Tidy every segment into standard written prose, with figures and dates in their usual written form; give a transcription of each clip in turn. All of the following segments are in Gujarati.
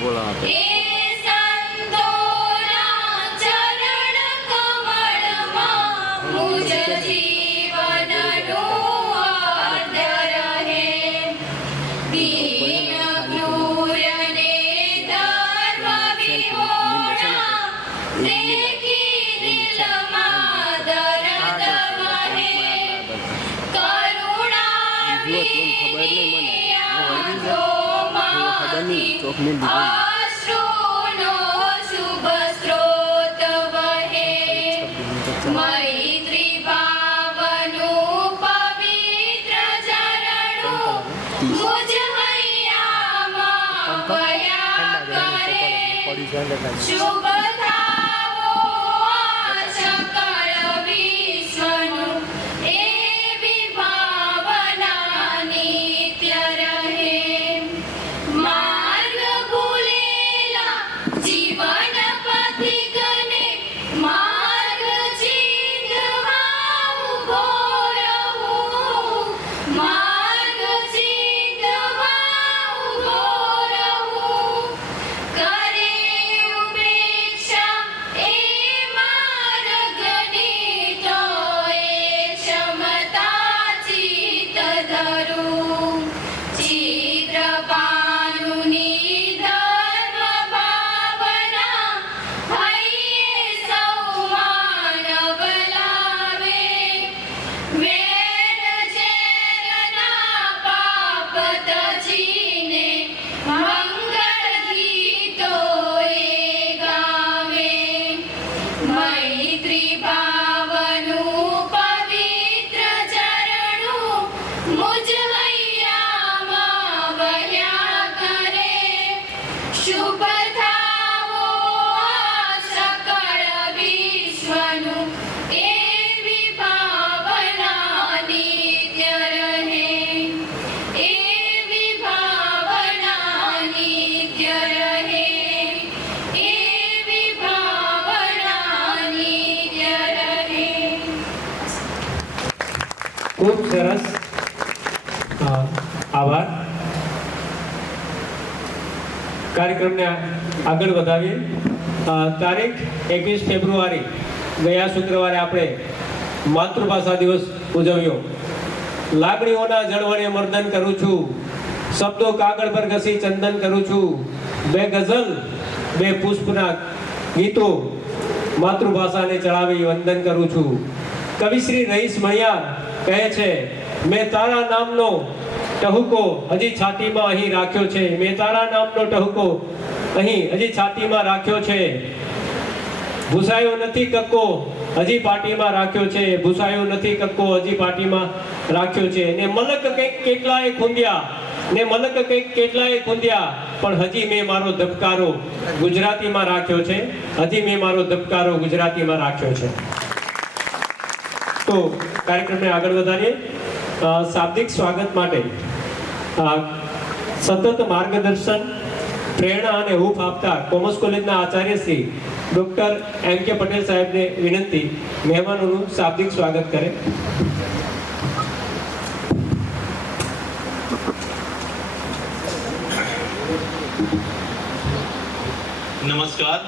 બોલો અશ્રુનો શુભ સ્ત્રોત વહે, મૈત્રી ભાવનું પવિત્ર ઝરણું મુજ હૈયામાં વહ્યા કરે. શુભ થાવો આ સકળ વિશ્વનું, એવી ભાવના નિત્ય રહે. માર્ગ ભૂલેલા જીવન પથિકને માર્ગ ચીંધવા ઊભો રહું, માર્ગ ચીંધવા ઊભો રહું. કરે ઉપેક્ષા એ માર્ગની તો એ ક્ષમતા ચિત્ત ધરું. ચિત્રપાનુની ધર્મ ભાવના હૈયે સૌ માનવ લાવે. વેર ઝેરના પાપ તજીને મંગળ ગીતો એ ગાવે. મૈત્રી ભાવનું પવિત્ર ઝરણું મુજ હૈયામાં વહ્યા કરે. શુભ થાવો આ સકળ વિશ્વનું, એવી ભાવના નિત્ય રહે, એવી ભાવના નિત્ય રહે, એવી ભાવના નિત્ય રહે. ખૂબ સરસ. આભાર. કાર્યક્રમને આગળ વધાવીએ. તારીખ 21 ફેબ્રુઆરી ગયા શુક્રવારે આપણે માતૃભાષા દિવસ ઉજવ્યો. લાગણીઓના જળવળે મર્દન કરું છું, શબ્દો કાગળ પર ઘસી ચંદન કરું છું. 2 ગઝલ 2 પુષ્પના ગીતો માતૃભાષાને ચડાવી વંદન કરું છું. કવિશ્રી રહીશ મણિયાર કહે છે, મેં તારા નામનો ટહુકો હજી છાતીમાં અહીં રાખ્યો છે. મેં તારા નામનો ટહુકો અહીં હજી છાતીમાં રાખ્યો છે. ભૂસાયો નથી કક્કો હજી પાટીમાં રાખ્યો છે. ભૂસાયો નથી કક્કો હજી પાટીમાં રાખ્યો છે. ને મલક કંઈક કેટલાય ખૂંદ્યા, ને મલક કંઈક કેટલાય ખૂંદ્યા, પણ હજી મેં મારો ધબકારો ગુજરાતીમાં રાખ્યો છે. હજી મેં મારો ધબકારો ગુજરાતીમાં રાખ્યો છે. તો કાર્યક્રમને આગળ વધારીએ. શાબ્દિક સ્વાગત માટે સતત માર્ગદર્શન, પ્રેરણા અને હૂફ આપતા કોમર્સ કોલેજના આચાર્ય શ્રી ડોક્ટર એમ કે પટેલ સાહેબને વિનંતી મહેમાનોનું શાબ્દિક સ્વાગત કરે. નમસ્કાર.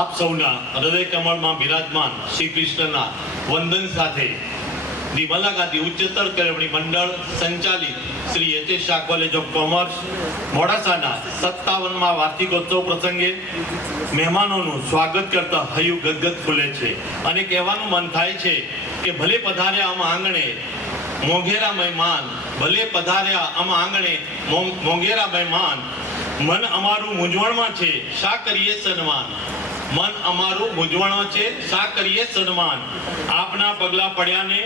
આપ સૌના હૃદય કમળમાં બિરાજમાન શ્રી કૃષ્ણના વંદન સાથે વિમલા ગાંધી ઉચ્ચતર કેળવણી મંડળ સંચાલિત Shri HS. Shah college of commerce મોડાસાના 57મા વાર્ષિકોત્સવ પ્રસંગે મહેમાનોનું સ્વાગત કરતા હૈયું ગદગદ ખુલે છે અને કહેવાનું મન થાય છે કે ભલે પધાર્યા આમ આંગણે મોંઘેરા મહેમાન, ભલે પધાર્યા આમ આંગણે મોંઘેરા મહેમાન. મન અમારું મૂંઝવણમાં છે, શા કરીએ સન્માન. મન અમારું મૂંઝવણમાં છે, શા કરીએ સન્માન. આપના પગલા પડ્યાને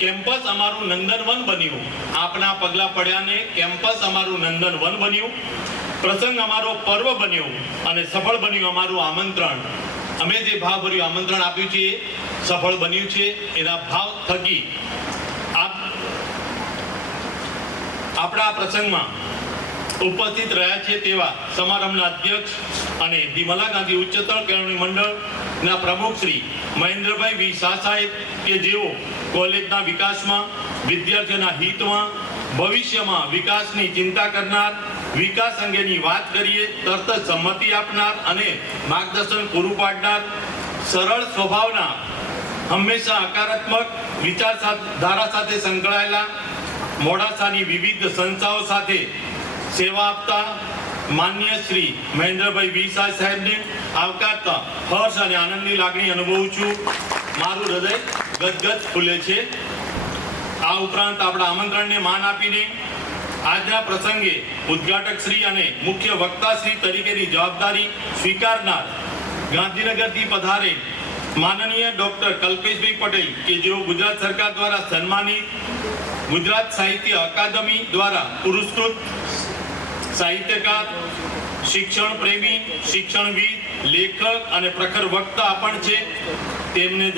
કેમ્પસ અમારું નંદનવન બન્યું. આપના પગલા પડ્યાને કેમ્પસ અમારું નંદનવન બન્યું. પ્રસંગ અમારો પર્વ બન્યો અને સફળ બન્યું અમારું આમંત્રણ. અમે જે ભાવભર્યું આમંત્રણ આપ્યું છે એ સફળ બન્યું છે. એના ભાવ થકી આપણા પ્રસંગમાં ઉપસ્થિત રહ્યા છે તેવા સમારંભના અધ્યક્ષ અને વિમલા ગાંધી ઉચ્ચતર કેળવણી મંડળના પ્રમુખ શ્રી મહેન્દ્રભાઈ વી શાહ સાહેબ, કે જેઓ કોલેજના વિકાસમાં, વિદ્યાર્થીઓના હિતમાં, ભવિષ્યમાં વિકાસની ચિંતા કરનાર વિકાસ અંગેની વાત કરીએ તરત જ સંમતિ આપનાર અને માર્ગદર્શન પૂરું પાડનાર, સરળ સ્વભાવના, હંમેશા હકારાત્મક વિચારધારા સાથે સંકળાયેલા, મોડાસાની વિવિધ સંસ્થાઓ સાથે સેવા આપતા માન્ય શ્રી મહેન્દ્રભાઈ વી સાહેબને આવકારતા હર્ષ અને આનંદની લાગણી અનુભવું છું. મારું હૃદય ગદગદ ફૂલે છે. આ ઉપરાંત આપણા આમંત્રણને માન આપીને આજના પ્રસંગે ઉદ્ઘાટક શ્રી અને મુખ્ય વક્તા શ્રી તરીકેની જવાબદારી સ્વીકારનાર ગાંધીનગરથી પધારે માનનીય ડોક્ટર કલ્પેશભાઈ પટેલ કે જેઓ ગુજરાત સરકાર દ્વારા સન્માનિત, ગુજરાત સાહિત્ય અકાદમી દ્વારા પુરસ્કૃત સાહિત્યકાર, શિક્ષણ પ્રેમી, શિક્ષણવિદ, લેખક અને પ્રખર વક્તા પણ છે. તમને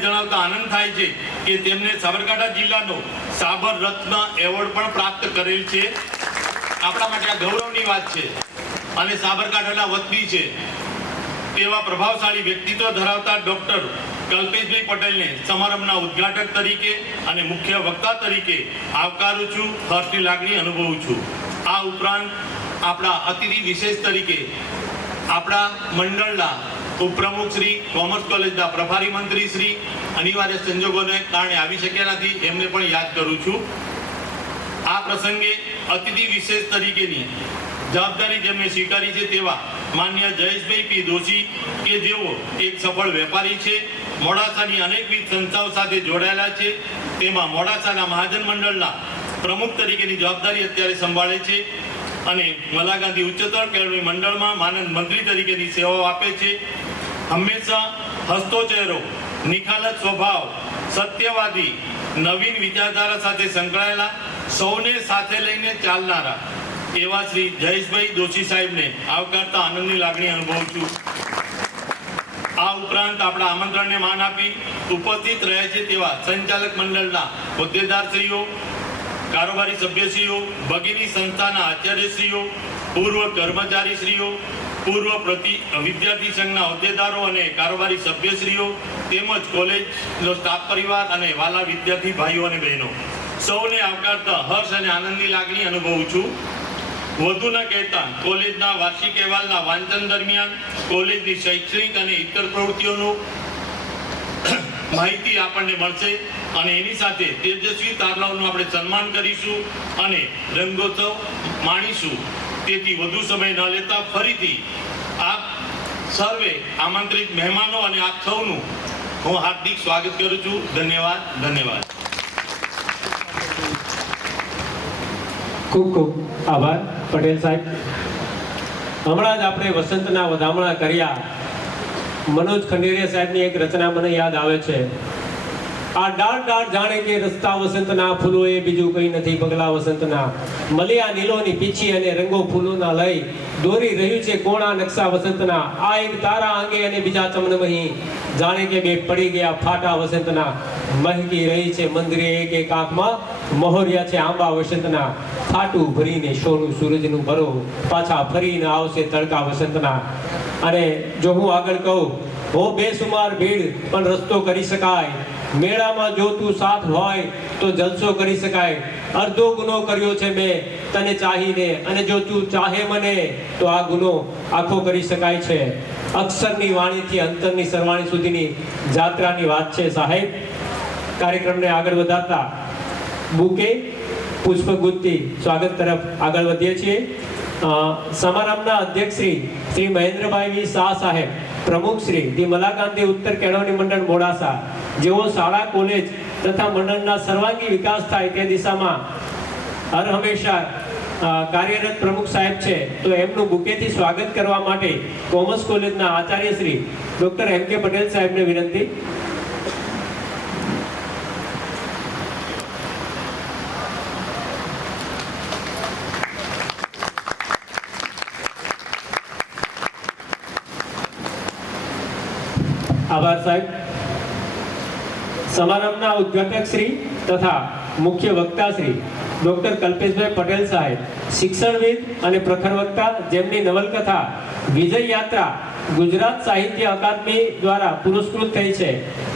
જણાવતા આનંદ થાય છે કે તેમને સાબરકાંઠા જિલ્લાનો સાબર રત્ન એવોર્ડ પણ પ્રાપ્ત કરેલ છે. આપણા માટે આ ગૌરવની વાત છે અને સાબરકાંઠાના વતની છે તેવા પ્રભાવશાળી વ્યક્તિત્વ ધરાવતા ડોક્ટર કલ્પેશભાઈ પટેલને સમારંભના ઉદ્ઘાટક તરીકે અને મુખ્ય વક્તા તરીકે આવકારું છું, હર્ષની લાગણી અનુભવું છું. આ ઉપરાંત આપણા અતિથિ વિશેષ તરીકે આપણા મંડળના ઉપપ્રમુખ શ્રી, કોમર્સ કોલેજના પ્રભારી મંત્રી શ્રી અનિવાર્ય સંજોગોને કારણે આવી શક્યા નથી, એમને પણ યાદ કરું છું. આ પ્રસંગે અતિથિ વિશેષ તરીકેની જવાબદારી જેમને સ્વીકારી છે તેવા માન્ય જયેશભાઈ પી દોશી કે જેઓ એક સફળ વેપારી છે, મોડાસાની અનેકવિધ સંસ્થાઓ સાથે જોડાયેલા છે, તેમાં મોડાસાના મહાજન મંડળના પ્રમુખ તરીકેની જવાબદારી અત્યારે સંભાળે છે અને મહાત્મા ગાંધી ઉચ્ચતર કેળવણી મંડળમાં માનદ મંત્રી તરીકેની સેવાઓ આપે છે. હંમેશા હસતો ચહેરો, નિખાલસ સ્વભાવ, સત્યવાદી, નવીન વિચારધારા સાથે સંકળાયેલા, સૌને સાથે લઈને ચાલનારા એવા શ્રી જયેશભાઈ દોશી સાહેબને આવકારતા આનંદની લાગણી અનુભવું છું. આ ઉપરાંત આપણા આમંત્રણને માન આપી ઉપસ્થિત રહ્યા છે તેવા સંચાલક મંડળના હોદ્દેદારશ્રીઓ, કારોબારી સભ્યશ્રીઓ, ભગીની સંસ્થાના આચાર્યશ્રીઓ, પૂર્વ કર્મચારીશ્રીઓ, પૂર્વ વિદ્યાર્થી સંઘના હોદ્દેદારો અને કારોબારી સભ્યશ્રીઓ, તેમજ કોલેજનો સ્ટાફ પરિવાર અને વાલા વિદ્યાર્થી ભાઈઓ અને બહેનો, સૌને આવકારતા હર્ષ અને આનંદની લાગણી અનુભવું છું. વધુ ન કહેતા કોલેજના વાર્ષિક અહેવાલના વાંચન દરમિયાન કોલેજની શૈક્ષણિક અને ઇતર પ્રવૃત્તિઓનું માહિતી આપણને મળશે અને એની સાથે તેજસ્વી તારલાઓનું આપણે સન્માન કરીશું અને રંગોત્સવ માણીશું. તેથી વધુ સમય ન લેતા ફરીથી આપ સર્વે આમંત્રિત મહેમાનો અને આપ સૌનું હું હાર્દિક સ્વાગત કરું છું. ધન્યવાદ. ધન્યવાદ. ખૂબ ખૂબ આભાર પટેલ સાહેબ. હમણાં જ આપણે વસંતના વધામણા કર્યા. મનોજ ખંડેરિયા સાહેબની એક રચના મને યાદ આવે છે. આ ડાળ ડાળ જાણે કે રસ્તા વસંતના, ફૂલો એ બીજું કંઈ નથી પગલા વસંતના, મલિયા નીલોની પીછી અને રંગો ફૂલોના લઈ, દોરી રહ્યું છે કોણા નકશા વસંતના, આ એક તારા આંગે અને બીજા ચમનમહી, જાણે કે બે પડી ગયા ફાટા વસંતના, મહેકી રહી છે મંદિરે એક એક આંખમાં, મહોરિયા છે આંબા વસંતના, ફાટું ભરીને સોનું સૂરજનું ભરો, પાછા ફરીને આવશે તડકા વસંતના. અને જો હું આગળ કહું, હો બેસુમાર ભીડ પણ રસ્તો કરી શકાય, મેળામાં જો તું સાથ હોય તો જલસો કરી શકાય, અડધો ગુનો કર્યો છે મેં તને ચાહીને, અને જો તું ચાહે મને તો આ ગુનો આખો કરી શકાય છે. અક્ષરની વાણીથી અંતરની સરવાણી સુધીની જાત્રાની વાત છે સાહેબ. કાર્યક્રમને આગળ વધારતા બુકે પુષ્પગુચ્છથી સ્વાગત તરફ આગળ વધીએ છીએ. સમારંભના અધ્યક્ષ શ્રી મહેન્દ્રભાઈ વી શાહ સાહેબ, પ્રમુખ શ્રી ધી મહાત્મા ગાંધી ઉત્તર કેળવણી મંડળ મોડાસા, જેઓ શાળા, કોલેજ તથા મંડળના સર્વાંગી વિકાસ થાય તે દિશામાં હર હંમેશા કાર્યરત પ્રમુખ સાહેબ છે. તો એમનું બુકેથી સ્વાગત કરવા માટે કોમર્સ કોલેજના આચાર્ય શ્રી ડોક્ટર એમ કે પટેલ સાહેબને વિનંતી. આભાર સાહેબ. સમારંભના ઉદ્ઘાટક શ્રી તથા મુખ્ય વક્તા શ્રી ડોક્ટર કલ્પેશભાઈ પટેલ સાહેબ, શિક્ષણવિદ અને પ્રખર વક્તા, જેમની નવલકથા વિજય યાત્રા ગુજરાત સાહિત્ય અકાદમી દ્વારા પુરસ્કૃત થઈ છે.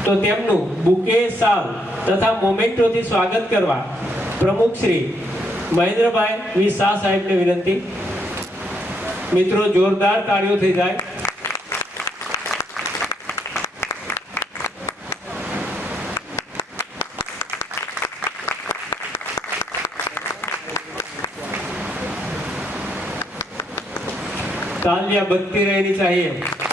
તો તેમનું બુકે, શાલ તથા મોમેન્ટોથી સ્વાગત કરવા પ્રમુખ શ્રી મહેન્દ્રભાઈ વી શાહ સાહેબને વિનંતી. મિત્રો જોરદાર તાળીઓ થઈ જાય. तालियां बजती रहनी चाहिए.